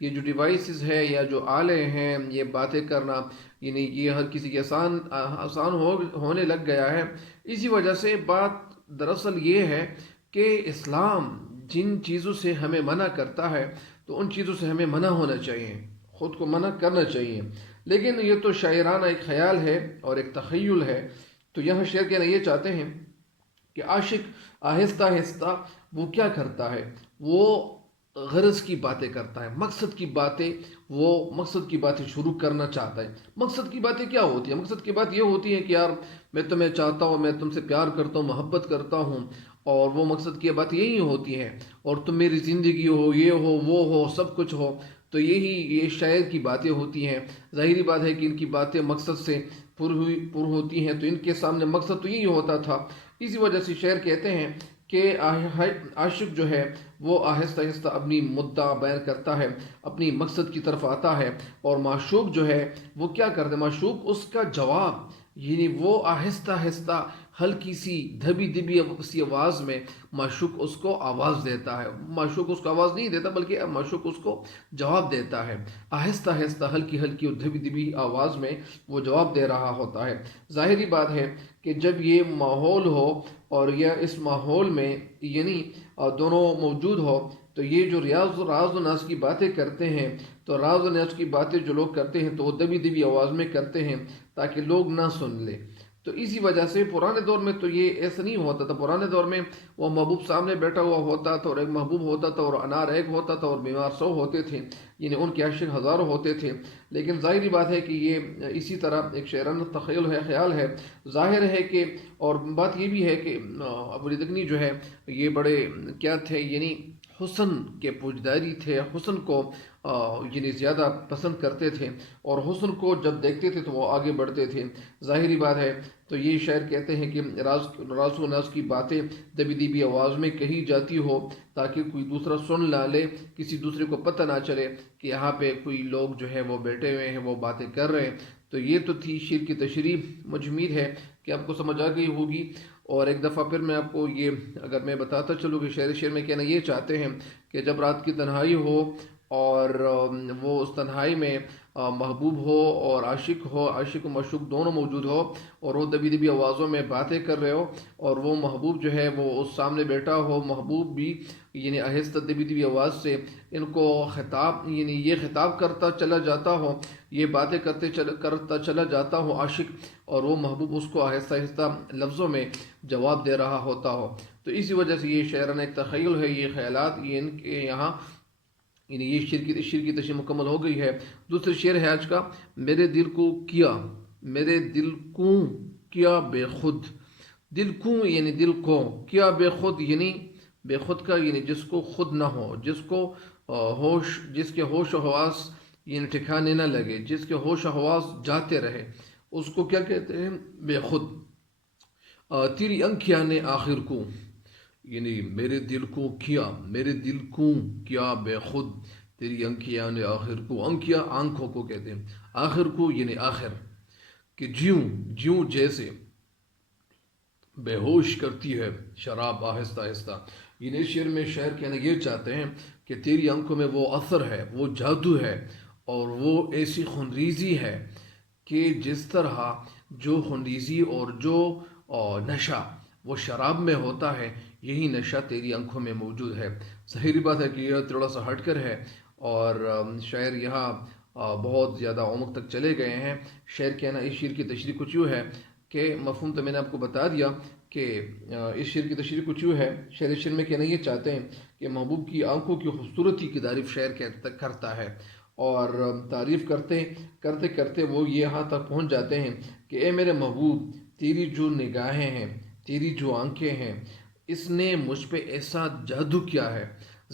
یہ جو ڈیوائسز ہے یا جو آلے ہیں، یہ باتیں کرنا، یعنی یہ ہر کسی کے آسان ہونے لگ گیا ہے۔ اسی وجہ سے بات دراصل یہ ہے کہ اسلام جن چیزوں سے ہمیں منع کرتا ہے تو ان چیزوں سے ہمیں منع ہونا چاہیے، خود کو منع کرنا چاہیے۔ لیکن یہ تو شاعرانہ ایک خیال ہے اور ایک تخیل ہے۔ تو یہاں شعر کہنا یہ چاہتے ہیں کہ عاشق آہستہ آہستہ وہ کیا کرتا ہے، وہ غرض کی باتیں کرتا ہے، مقصد کی باتیں شروع کرنا چاہتا ہے۔ مقصد کی باتیں کیا ہوتی ہیں؟ مقصد کی بات یہ ہوتی ہے کہ یار میں تمہیں چاہتا ہوں، میں تم سے پیار کرتا ہوں، محبت کرتا ہوں، اور وہ مقصد کی بات یہی ہوتی ہے، اور تم میری زندگی ہو، یہ ہو وہ ہو سب کچھ ہو۔ تو یہ شاعر کی باتیں ہوتی ہیں۔ ظاہری بات ہے کہ ان کی باتیں مقصد سے پر ہوتی ہیں، تو ان کے سامنے مقصد تو یہی ہوتا تھا۔ اسی وجہ سے شعر کہتے ہیں کہ عاشق جو ہے وہ آہستہ آہستہ اپنی مدعا بیان کرتا ہے، اپنی مقصد کی طرف آتا ہے، اور معشوق جو ہے وہ کیا کرتا ہے؟ معشوق اس کا جواب، یعنی وہ آہستہ آہستہ ہلکی سی دھبی دبی سی آواز میں معشوق اس کو آواز دیتا ہے۔ معشوق اس کو آواز نہیں دیتا بلکہ معشوق اس کو جواب دیتا ہے، آہستہ آہستہ ہلکی ہلکی اور دھبی دبی آواز میں وہ جواب دے رہا ہوتا ہے۔ ظاہری بات ہے کہ جب یہ ماحول ہو اور یہ اس ماحول میں یعنی دونوں موجود ہو، تو یہ جو راز و ناز کی باتیں کرتے ہیں، تو راز و ناز کی باتیں جو لوگ کرتے ہیں تو وہ دبی دبی آواز میں کرتے ہیں تاکہ لوگ نہ سن لیں۔ تو اسی وجہ سے پرانے دور میں تو یہ ایسا نہیں ہوتا تھا۔ پرانے دور میں وہ محبوب سامنے بیٹھا ہوا ہوتا تھا، اور ایک محبوب ہوتا تھا، اور انار ایک ہوتا تھا، اور بیمار 100 ہوتے تھے، یعنی ان کے عاشق ہزاروں ہوتے تھے۔ لیکن ظاہری بات ہے کہ یہ اسی طرح ایک شاعرانہ تخیل ہے، خیال ہے۔ ظاہر ہے کہ اور بات یہ بھی ہے کہ ابو الدکنی جو ہے یہ بڑے کیا تھے، یعنی حسن کے پوجداری تھے، حسن کو یعنی زیادہ پسند کرتے تھے، اور حسن کو جب دیکھتے تھے تو وہ آگے بڑھتے تھے۔ ظاہری بات ہے تو یہ شاعر کہتے ہیں کہ راز و ناز کی باتیں دبی دبی آواز میں کہی جاتی ہو تاکہ کوئی دوسرا سن نہ لے، کسی دوسرے کو پتہ نہ چلے کہ یہاں پہ کوئی لوگ جو ہے وہ بیٹھے ہوئے ہیں، وہ باتیں کر رہے ہیں۔ تو یہ تو تھی شعر کی تشریح، مجھ امید ہے کہ آپ کو سمجھ آ گئی ہوگی۔ اور ایک دفعہ پھر میں آپ کو یہ اگر میں بتاتا چلوں کہ شعر میں کہنا یہ چاہتے ہیں کہ جب رات کی تنہائی ہو اور وہ اس تنہائی میں محبوب ہو اور عاشق ہو، عاشق و معشوق دونوں موجود ہو، اور وہ دبی دبی آوازوں میں باتیں کر رہے ہو، اور وہ محبوب جو ہے وہ اس سامنے بیٹھا ہو، محبوب بھی یعنی آہستہ دبی دبی آواز سے ان کو خطاب، یعنی یہ خطاب کرتا چلا جاتا ہو، یہ باتیں کرتا چلا جاتا ہو عاشق، اور وہ محبوب اس کو آہستہ آہستہ لفظوں میں جواب دے رہا ہوتا ہو۔ تو اسی وجہ سے یہ شاعرانہ ایک تخیل ہے، یہ خیالات یہ ان کے یہاں، یعنی یہ شعر کی تشریح مکمل ہو گئی ہے۔ دوسرا شعر ہے آج کا، میرے دل کو کیا بے خود، دل کو یعنی دل کو، کیا بے خود یعنی بے خود کا یعنی جس کو خود نہ ہو، جس کے ہوش و حواس یعنی ٹھکانے نہ لگے، جس کے ہوش و حواس جاتے رہے، اس کو کیا کہتے ہیں؟ بے خود۔ تیری انکھیاں نے آخر کو، یعنی میرے دل کو کیا بے خود، تیری انکھیاں نے آخر کو، انکھیاں آنکھوں کو کہتے ہیں، آخر کو یعنی آخر، کہ جیوں جیسے بے ہوش کرتی ہے شراب آہستہ آہستہ۔ یعنی اس شعر میں شاعر کہنا یہ چاہتے ہیں کہ تیری آنکھوں میں وہ اثر ہے، وہ جادو ہے، اور وہ ایسی خونریزی ہے کہ جس طرح جو خونریزی اور جو نشہ وہ شراب میں ہوتا ہے، یہی نشہ تیری آنکھوں میں موجود ہے۔ ظاہری بات ہے کہ یہ تھوڑا سا ہٹ کر ہے، اور شاعر یہاں بہت زیادہ عمق تک چلے گئے ہیں۔ شاعر کہنا اس شعر کی تشریح کچھ یوں ہے کہ مفہوم تو میں نے آپ کو بتا دیا کہ اس شعر کی تشریح کچھ یوں ہے۔ شعر میں کہنا یہ چاہتے ہیں کہ محبوب کی آنکھوں کی خوبصورتی کی تعریف شاعر کرتا ہے، اور تعریف کرتے کرتے وہ یہاں تک پہنچ جاتے ہیں کہ اے میرے محبوب، تیری جو نگاہیں ہیں، تیری جو آنکھیں ہیں، اس نے مجھ پہ ایسا جادو کیا ہے۔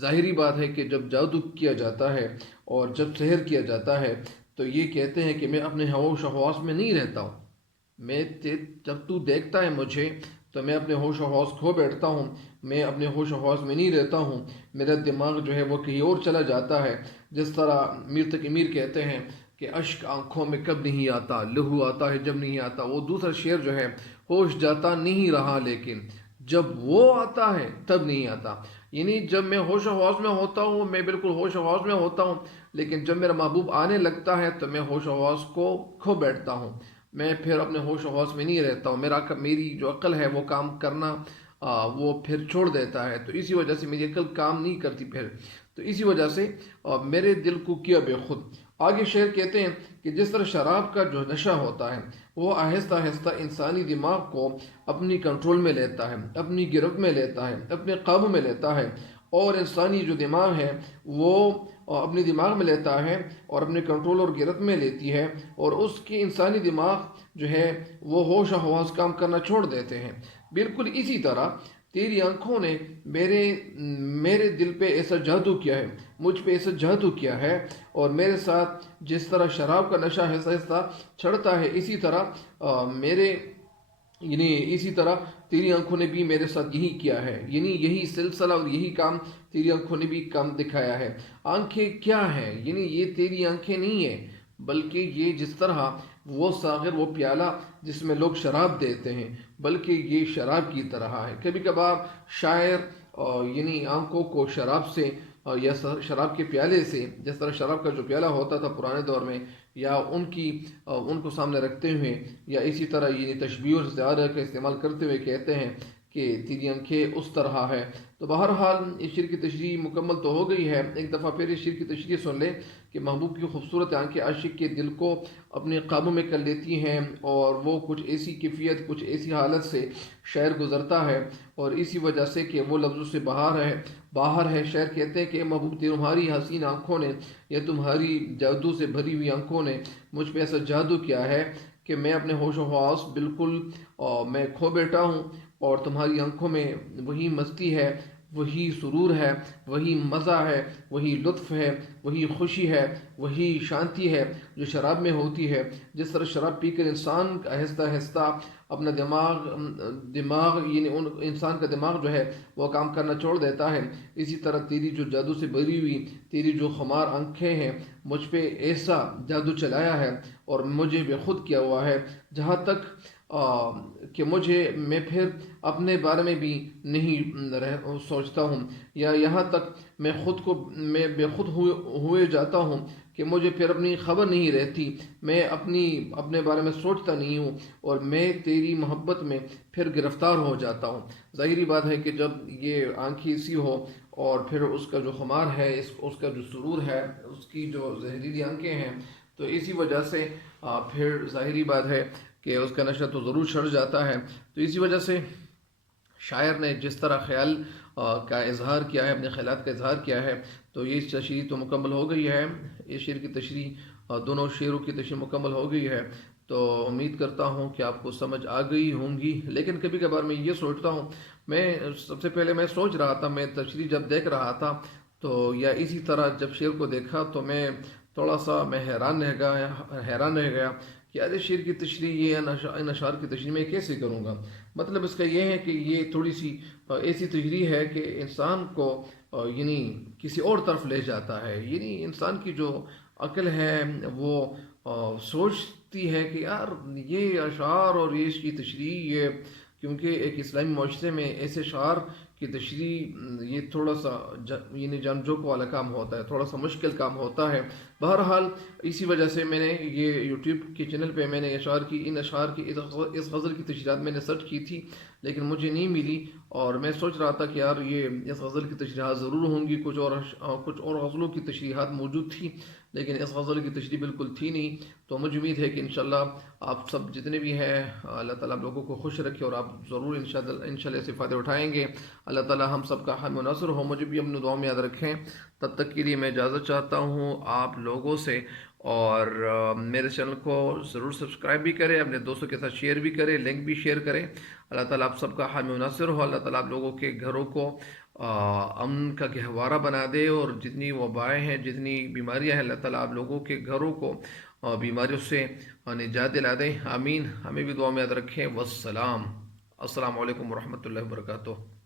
ظاہری بات ہے کہ جب جادو کیا جاتا ہے اور جب سحر کیا جاتا ہے تو یہ کہتے ہیں کہ میں اپنے ہوش و حواس میں نہیں رہتا ہوں، جب تو دیکھتا ہے مجھے تو میں اپنے ہوش و حواس کھو بیٹھتا ہوں، میں اپنے ہوش و حواس میں نہیں رہتا ہوں، میرا دماغ جو ہے وہ کہیں اور چلا جاتا ہے۔ جس طرح میر تقی میر کہتے ہیں کہ اشک آنکھوں میں کب نہیں آتا، لہو آتا ہے جب نہیں آتا۔ وہ دوسرا شعر جو ہے، ہوش جاتا نہیں رہا لیکن جب وہ آتا ہے تب نہیں آتا، یعنی جب میں ہوش و حواس میں ہوتا ہوں، میں بالکل ہوش و حواس میں ہوتا ہوں، لیکن جب میرا محبوب آنے لگتا ہے تو میں ہوش و حواس کو کھو بیٹھتا ہوں، میں پھر اپنے ہوش و حواس میں نہیں رہتا ہوں، میری جو عقل ہے وہ کام کرنا وہ پھر چھوڑ دیتا ہے، تو اسی وجہ سے میری عقل کام نہیں کرتی پھر، تو اسی وجہ سے میرے دل کو کیا بے خود۔ آگے شعر کہتے ہیں کہ جس طرح شراب کا جو نشہ ہوتا ہے وہ آہستہ آہستہ انسانی دماغ کو اپنی کنٹرول میں لیتا ہے، اپنی گرفت میں لیتا ہے، اپنے قابو میں لیتا ہے، اور انسانی جو دماغ ہے وہ اپنے دماغ میں لیتا ہے اور اپنے کنٹرول اور گرفت میں لیتی ہے، اور اس کی انسانی دماغ جو ہے وہ ہوش و حواس کام کرنا چھوڑ دیتے ہیں۔ بالکل اسی طرح تیری آنکھوں نے میرے دل پہ ایسا جادو کیا ہے، مجھ پہ ایسا جادو کیا ہے، اور میرے ساتھ جس طرح شراب کا نشہ آہستہ آہستہ چڑھتا ہے، اسی طرح اسی طرح تیری آنکھوں نے بھی میرے ساتھ یہی کیا ہے، یعنی یہی سلسلہ اور یہی کام تیری آنکھوں نے بھی کام دکھایا ہے۔ آنکھیں کیا ہیں؟ یعنی یہ تیری آنکھیں نہیں ہیں، بلکہ یہ جس طرح وہ ساغر، وہ پیالہ جس میں لوگ شراب دیتے ہیں، بلکہ یہ شراب کی طرح ہے۔ کبھی کبھار شاعر یعنی آنکھوں کو شراب سے یا شراب کے پیالے سے، جس طرح شراب کا جو پیالہ ہوتا تھا پرانے دور میں، یا ان کو سامنے رکھتے ہوئے، یا اسی طرح یہ تشبیہ اور استعارہ کا استعمال کرتے ہوئے کہتے ہیں کہ تیری آنکھیں اس طرح ہے۔ تو بہرحال اس شعر کی تشریح مکمل تو ہو گئی ہے، ایک دفعہ پھر اس شعر کی تشریح سن لیں کہ محبوب کی خوبصورت آنکھیں عاشق کے دل کو اپنے قابو میں کر لیتی ہیں، اور وہ کچھ ایسی کیفیت، کچھ ایسی حالت سے شاعر گزرتا ہے، اور اسی وجہ سے کہ وہ لفظوں سے باہر ہے۔ شاعر کہتے ہیں کہ محبوب تمہاری حسین آنکھوں نے، یا تمہاری جادو سے بھری ہوئی آنکھوں نے مجھ پہ ایسا جادو کیا ہے کہ میں اپنے ہوش و حواس بالکل میں کھو بیٹھا ہوں، اور تمہاری آنکھوں میں وہی مستی ہے، وہی سرور ہے، وہی مزہ ہے، وہی لطف ہے، وہی خوشی ہے، وہی شانتی ہے جو شراب میں ہوتی ہے۔ جس طرح شراب پی کر انسان آہستہ آہستہ اپنا دماغ یعنی انسان کا دماغ جو ہے وہ کام کرنا چھوڑ دیتا ہے، اسی طرح تیری جو جادو سے بھری ہوئی تیری جو خمار آنکھیں ہیں مجھ پہ ایسا جادو چلایا ہے اور مجھے بے خود کیا ہوا ہے، جہاں تک کہ میں پھر اپنے بارے میں بھی نہیں سوچتا ہوں، یا یہاں تک میں بے خود ہوئے جاتا ہوں کہ مجھے پھر اپنی خبر نہیں رہتی، میں اپنے بارے میں سوچتا نہیں ہوں، اور میں تیری محبت میں پھر گرفتار ہو جاتا ہوں۔ ظاہری بات ہے کہ جب یہ آنکھیں ایسی ہو اور پھر اس کا جو خمار ہے، اس کا جو سرور ہے، اس کی جو زہریلی آنکھیں ہیں، تو اسی وجہ سے پھر ظاہری بات ہے کہ اس کا نشہ تو ضرور چڑھ جاتا ہے۔ تو اسی وجہ سے شاعر نے جس طرح خیال کا اظہار کیا ہے، اپنے خیالات کا اظہار کیا ہے، تو یہ تشریح تو مکمل ہو گئی ہے۔ اس شعر کی تشریح، دونوں شعروں کی تشریح مکمل ہو گئی ہے، تو امید کرتا ہوں کہ آپ کو سمجھ آ گئی ہوں گی۔ لیکن کبھی کبھار میں یہ سوچتا ہوں، سب سے پہلے میں سوچ رہا تھا، میں تشریح جب دیکھ رہا تھا تو، یا اسی طرح جب شعر کو دیکھا تو میں تھوڑا سا حیران رہ گیا کہ یار اس شعر کی تشریح، یہ ان اشعار کی تشریح میں کیسے کروں گا۔ مطلب اس کا یہ ہے کہ یہ تھوڑی سی ایسی تشریح ہے کہ انسان کو یعنی کسی اور طرف لے جاتا ہے، یعنی انسان کی جو عقل ہے وہ سوچتی ہے کہ یار یہ اشعار اور یہ اس کی تشریح، یہ کیونکہ ایک اسلامی معاشرے میں ایسے اشعار کی تشریح یہ تھوڑا سا یعنی جان جوک والا کام ہوتا ہے، تھوڑا سا مشکل کام ہوتا ہے۔ بہرحال اسی وجہ سے میں نے یہ یوٹیوب کے چینل پہ میں نے ان اشعار کی اس غزل کی تشریحات میں نے سرچ کی تھی، لیکن مجھے نہیں ملی، اور میں سوچ رہا تھا کہ یار یہ اس غزل کی تشریحات ضرور ہوں گی، کچھ اور غزلوں کی تشریحات موجود تھی، لیکن اس غزل کی تشریح بالکل تھی نہیں۔ تو مجھے امید ہے کہ انشاءاللہ آپ سب جتنے بھی ہیں، اللہ تعالیٰ آپ لوگوں کو خوش رکھے، اور آپ ضرور انشاءاللہ سے فائدے اٹھائیں گے۔ اللہ تعالیٰ ہم سب کا حامی و ناصر ہو، مجھے بھی اپنے دعاؤں میں یاد رکھیں۔ تب تک کے لیے میں اجازت چاہتا ہوں آپ لوگوں سے، اور میرے چینل کو ضرور سبسکرائب بھی کریں، اپنے دوستوں کے ساتھ شیئر بھی کریں، لنک بھی شیئر کریں۔ اللہ تعالیٰ آپ سب کا حامی و ناصر ہو، اللہ تعالیٰ آپ لوگوں کے گھروں کو امن کا گہوارہ بنا دے، اور جتنی وبائیں ہیں، جتنی بیماریاں ہیں، اللہ تعالیٰ آپ لوگوں کے گھروں کو بیماریوں سے نجات دلا دیں، آمین۔ ہمیں بھی دعا میں یاد رکھیں۔ والسلام، السلام علیکم ورحمۃ اللہ وبرکاتہ۔